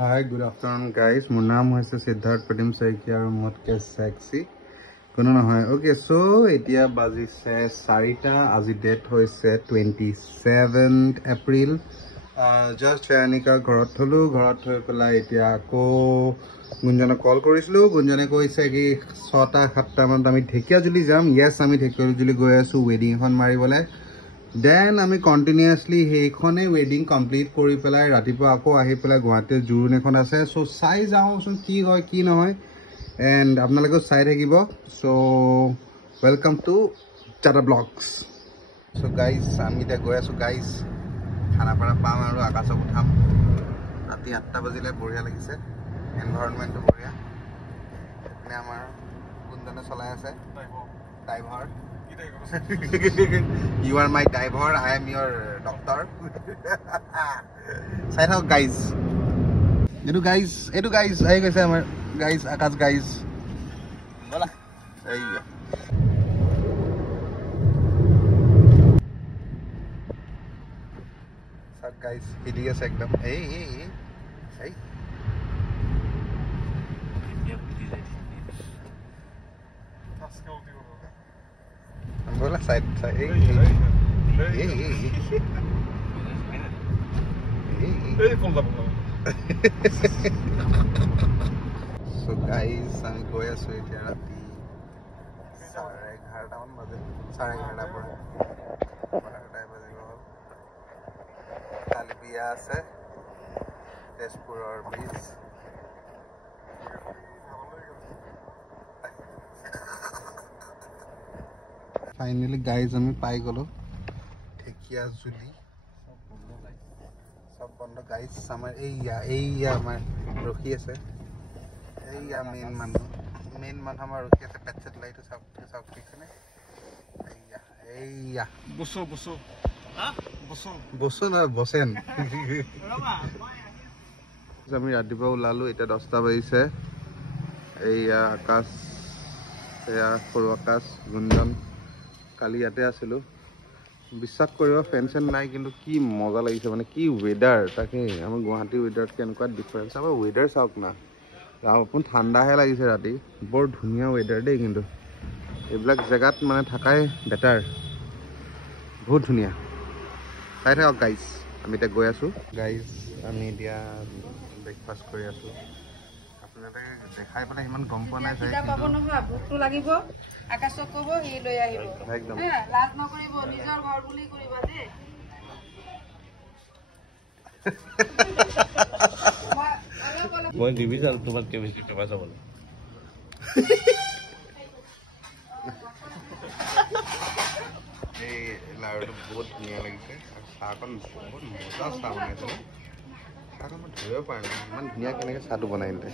Hi, good afternoon, guys. My name is Siddharth Pratim Saikia और मुझके sexy कोनो ना है. Okay, so इतिया बाजी से सारिता आजी date हो इसे 27th April. Just फैनी का घरत थलु घरत हो पला इतिया को गुंजना call करिसलु गुंजने को इसे कि 6-7 मान तामी ठेकिया जुली जाम. Yes, आमी ठेकिया जुली गया सु wedding हन मारी बोले. Then আমি continuously হেইখনে wedding complete কৰি পেলাই ৰাতিপুৱা আকৌ আহি পেলাই গুৱাহাটীৰ জুৰুন এখন আছে সো চাই যাওঁচোন কি হয় কি নহয় এন্ড আপোনালোকে চাই থাকিব সো ওয়েলকাম টু চাটা ব্লগস সো গাইস আমি তে গৈ আছো গাইস খানাপাৰা পাম আৰু আকাশক উঠাম ৰাতি 8টা বাজিলে বঢ়িয়া লাগিছে এনভায়ৰনমেন্টটো বঢ়িয়া এনে আমাৰ গুঞ্জনে চলাই আছে driver You are my driver, I am your doctor. Say hello guys. Edu guys, ayo guys amar guys Akash guys. Bola. Hey. Sir guys, hideous ekdam. Hey. Bola side. Hey. So guys, আমি গৈ আছো এতিয়া ৰাতি 11:30 মান বাজে 11:30 পৰা 12:30 বাজিব কালি বিয়া আছে তেজপুৰৰ ব্ৰিজ Finally guys আমি পাই গলো ঠেকিয়া জুলি সব বন্ধ গাইস আমাৰ এইয়া আমাৰ ৰখি আছে এইয়া মেইন মানুহ আমাৰ ৰখি আছে পেটছেট লাইটো সব ঠিকনে এইয়া বসো না বসেন আমি ৰাতিপুৱা ওলালো এটা 10টা বাজিছে এইয়া আকাশ এয়া সৰু আকাশ গুঞ্জন কালি ইয়াতে আছিলো বিশ্বাস কৰিব ফেনচন নাই কিন্তু কি মজা লাগিছে মানে কি ওয়েদাৰ তাকে আমাৰ গুৱাহাটী ওয়েদাৰত কেনেকুৱা ডিফাৰেন্স আমাৰ ওয়েদাৰ চাওক না আপুনি ঠাণ্ডাহে লাগিছে ৰাতি বৰ ধুনীয়া ওয়েদাৰ দেই কিন্তু এইবিলাক জেগাত মানে থাকাই বেটাৰ বহুত ধুনীয়া চাই থাকক গাইজ আমি এতিয়া গৈ আছো গাইজ আমি এতিয়া ব্ৰেকফাষ্ট কৰি আছো আপোনালোকে দেখাই পেলাই ইমান গম পোৱা নাই চাই পাব নহয় ভোকটো লাগিব আকাশক কব হি লৈ আহিব একদম লাজ নকৰিব নিজৰ ঘৰ বুলি কৰিবা দে মই ডিভিজন তোমাক কেমিষ্ট্ৰি পেপাৰ চাবলৈ এই লাৰুটো বহুত ধুনীয়া লাগিছে আৰু চাহকণ বহুত মজা চাহ বনাইছে চাহকণ মই ধৰিব পৰা নাই ইমান ধুনীয়া কেনেকৈ চাহটো বনাই দিলে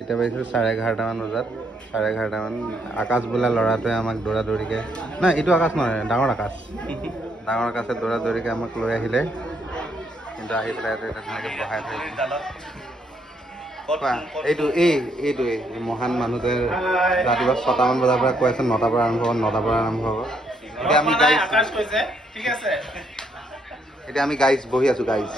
এতিয়া পাইছোঁ 11:30 মান বজাত 11:30 মান আকাশ বোলা ল'ৰাটোৱে আমাক দৌৰা দৌৰিকে নাই এইটো আকাশ নহয় ডাঙৰ আকাশে দৌৰা দৌৰিকে আমাক লৈ আহিলে কিন্তু আহি পেলাই তেনেকৈ বহাই থৈ এইটো মহান মানুহটোৱে ৰাতিপুৱা 6টা মান বজাৰ পৰা কৈ আছে 9টাৰ পৰা আৰম্ভ হ'ব এতিয়া আমি গাইজ বহি আছো গাইজ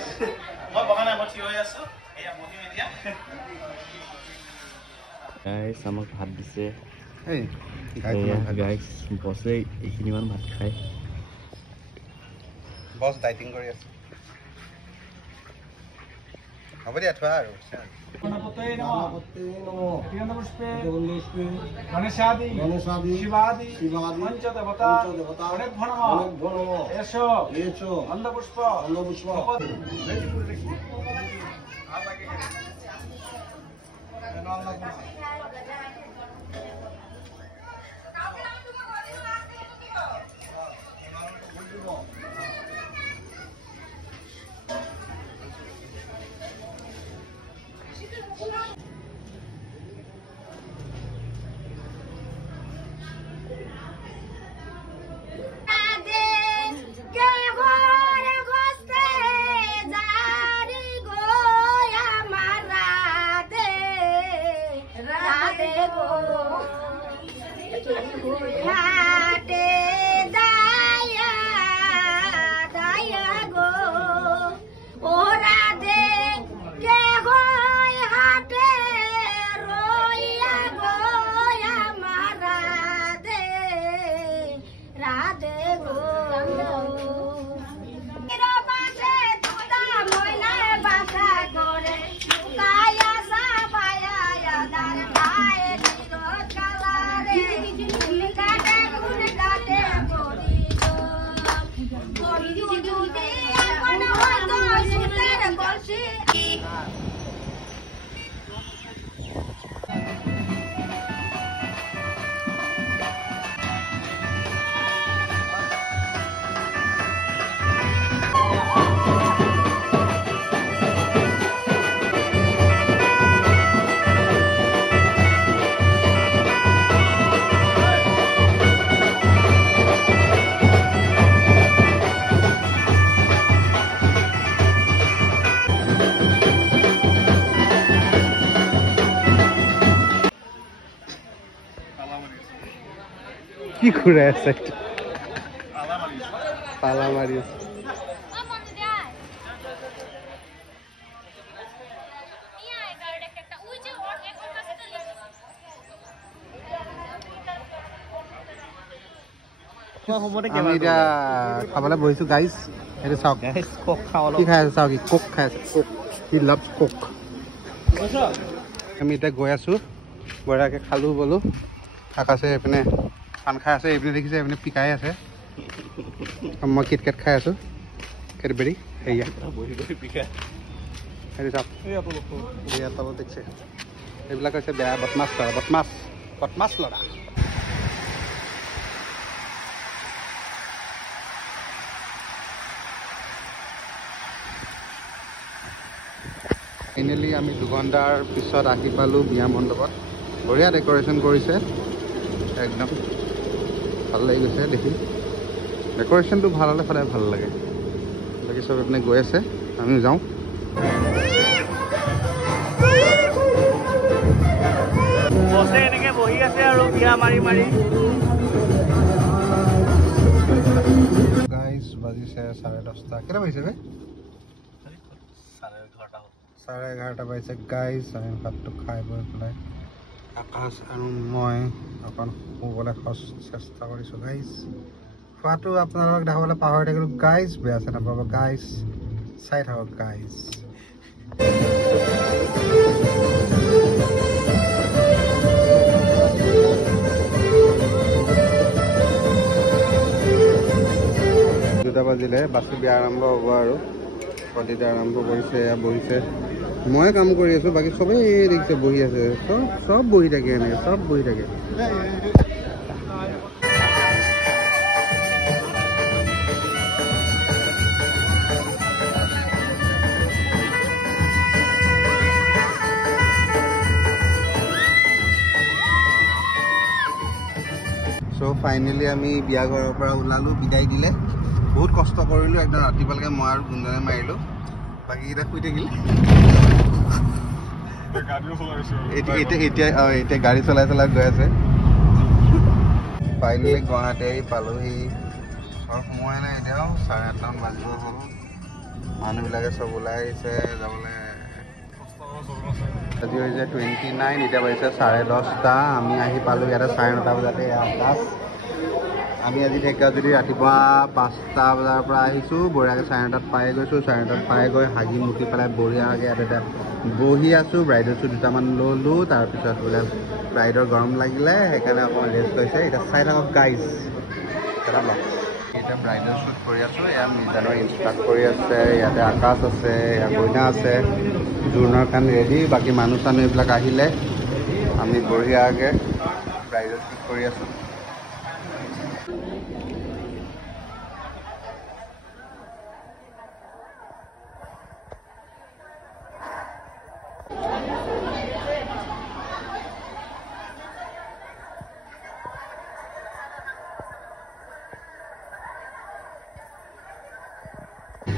গাইজ আমাক ভাত দিছে গাইজ বছে এইখিনিমান ভাত খায় বছ ডাইটিং কৰি আছে হ'ব দিয়া থোৱা আৰু গণেশাদি শিবাদি পঞ্চদেবতা অন্নপুষ্প ঘূৰাই আছে পালা মাৰি আছে আমি এতিয়া খাবলৈ বহিছো গাইজ এইটো চাওক কি খাই আছে চাওক কোক খাই আছে কোক হি লাভছ কোক আমি এতিয়া গৈ আছো বঢ়িয়াকৈ খালো বলো আকাশে এইপিনে পান খাই আছে এইপিনে দেখিছে এইপিনে পিকাই আছে মই কিটকেট খাই আছো কেডবেৰী সেয়া সেইটো চাওক সেয়া তলত দেখিছে এইবিলাক হৈছে বেয়া বদমাছ ল'ৰা বদমাছ ল'ৰা ফাইনেলি আমি দুঘণ্টাৰ পিছত আহি পালোঁ বিয়া মণ্ডপত বঢ়িয়া ডেক'ৰেশ্যন কৰিছে একদম ভাল লাগি গৈছে দেখি ডেক'ৰেশ্যনটো ভাল হ'লে সদায় ভাল লাগে বাকী চব এইপিনে গৈ আছে আমি যাওঁ এনেকৈ বহি আছে আৰু বিয়া মাৰি গাইজ বাজিছে 10:30 কেইটা বাজিছে বে 11:30 বাজিছে গাইজ আমি ভাতটো খাই বৈ পেলাই আকাশ আৰু মই অকণ শুবলৈ চেষ্টা কৰিছোঁ গাইজ খোৱাটো আপোনালোকক দেখাবলৈ পাহৰি থাকিলোঁ গাইজ বেয়া আছে নাপাব গাইজ চাই থাকক গাইজ দুটা বাজিলে বাছি বিয়া আৰম্ভ হ'ব আৰু কলিতে আৰম্ভ কৰিছে এয়া বহিছে মই কাম কৰি আছোঁ বাকী চবেই দেখিছে বহি আছে চব বহি থাকে এনেকৈ চব বহি থাকে চ' ফাইনেলি আমি বিয়া ঘৰৰ পৰা ওলালোঁ বিদায় দিলে বহুত কষ্ট কৰিলোঁ একদম ৰাতিপুৱালৈকে মই আৰু গুঞ্জনে মাৰিলোঁ বাকীকেইটা শুই থাকিল এতিয়া গাড়ী চলাই গৈ আছে ফাইনেলি গুৱাহাটী আহি পালোহি ঘৰ সময় নাই এতিয়াও 8:30 বাজিব হ'ল মানুহবিলাকে চব ওলাই আহিছে যাবলৈ আজি হৈছে 29 এতিয়া বাজিছে 10:30 আমি আহি পালোঁ ইয়াতে 9:30 বজাতে আকাশ আমি আজি যদি ৰাতিপুৱা 5টা বজাৰ পৰা আহিছোঁ বঢ়িয়াকৈ 9:30 পাই গৈছোঁ 9:30 পাই গৈ হাগি মুঠি পেলাই বঢ়িয়াকৈ ইয়াত এতিয়া বহি আছোঁ ব্ৰাইডৰ শ্বুট দুটামান ল'লোঁ তাৰপিছত বোলে ব্ৰাইডৰ গৰম লাগিলে সেইকাৰণে অকণমান ৰেষ্ট লৈছে এতিয়া চাই থাকক গাইজ এটা ব্লগ এতিয়া ব্ৰাইডৰ শ্বুট কৰি আছোঁ এয়া মিজানৰ ইনষ্ট্ৰাক্ট কৰি আছে ইয়াতে আকাশ আছে এয়া কইনা আছে জোৰোণৰ কাৰণে ৰেডি বাকী মানুহ চানুহ এইবিলাক আহিলে আমি বঢ়িয়াকৈ ব্ৰাইডৰ শ্বুট কৰি আছোঁ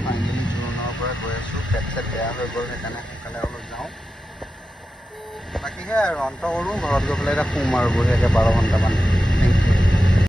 ফাইনেলি জোৰোণৰ পৰা গৈ আছোঁ পেট বেয়া হৈ গ'ল সেইকাৰণে সোনকালে অলপ যাওঁ বাকী সেয়াই আৰু অন্ত কৰোঁ ঘৰত গৈ পেলাই এতিয়া শুম আৰু বঢ়িয়াকৈ 12 ঘণ্টামান